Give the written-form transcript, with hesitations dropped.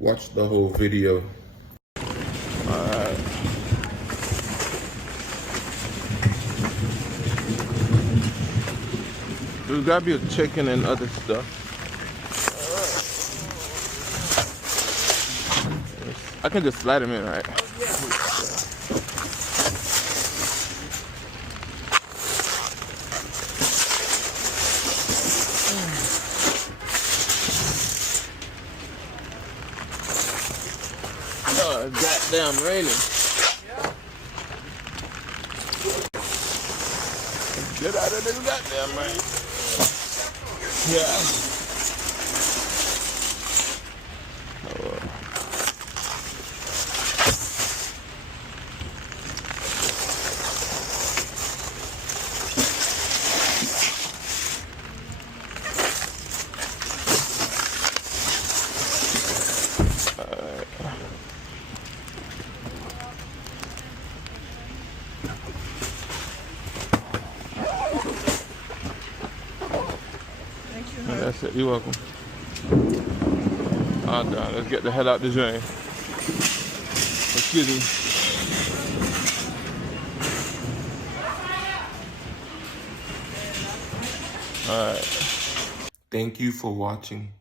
Watch the whole video. Alright. There's gotta be a chicken and other stuff. I can just slide them in, right? Oh, it's goddamn raining. Get out of this goddamn rain. Yeah. That's it. You're welcome. Oh, God. Let's get the hell out the drain. Excuse me. All right. Thank you for watching.